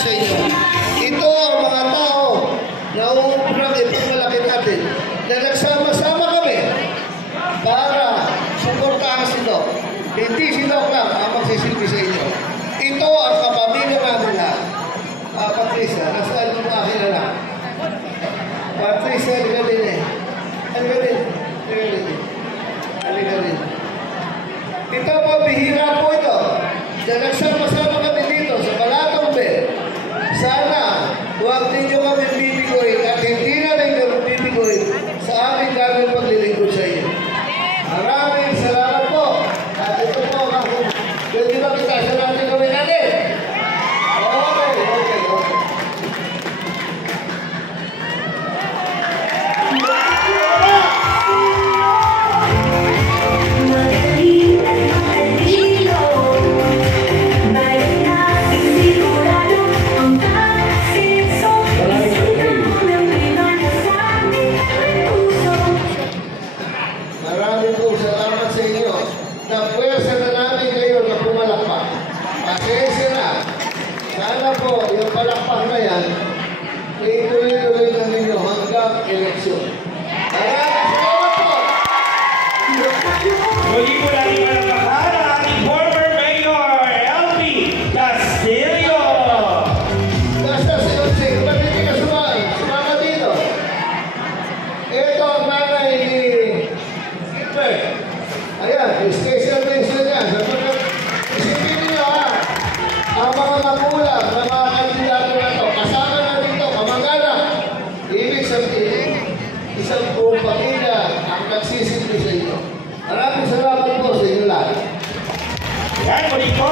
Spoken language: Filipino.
sa inyo. Ito ang mga tao na uunang ipagmalaki natin na nagsama-sama kami para suportahan si Doc. Hindi si Doc lang ang magsisilbi sa inyo. Ito ang kapamilya namin lahat. Patricia, nasaan yung mga kilala? Patricia, halika din eh. Halika din. Halika din. Ito po, bihira po ito. Na nagsama-sama kami dito sa Balatong Bed. Sana, huwag ninyo kami bibigoy at hindi namin bibigoy sa aming gagawin paglilingkod sa inyo. Maraming salamat po. At ito po, pwede ba kita sa natin gawin natin? Okay. Maraming po salamat sa inyo. Napwersa na namin kayo na pumalakpak. Pasensya na. Sana po, yung palakpak na yan, ituloy-tuloy na ninyo hanggang eleksyon. Maraming salamat po! Muli mo lang ipalakpakan ang ating former Mayor, LP Castillo! Basta si Jose, kapatid ka sumama dito. Ito ang nanay ni Gilbert. Ayan, special mention niya. Isipin niyo ha, ang mga magulang na mga kandidato na ito, kasama na dito, kamag-anak. Ibig sabihin, isang buong pamilya ang nagsisilbi sa inyo. Maraming salamat po sa inyo lahat. Yan, muli po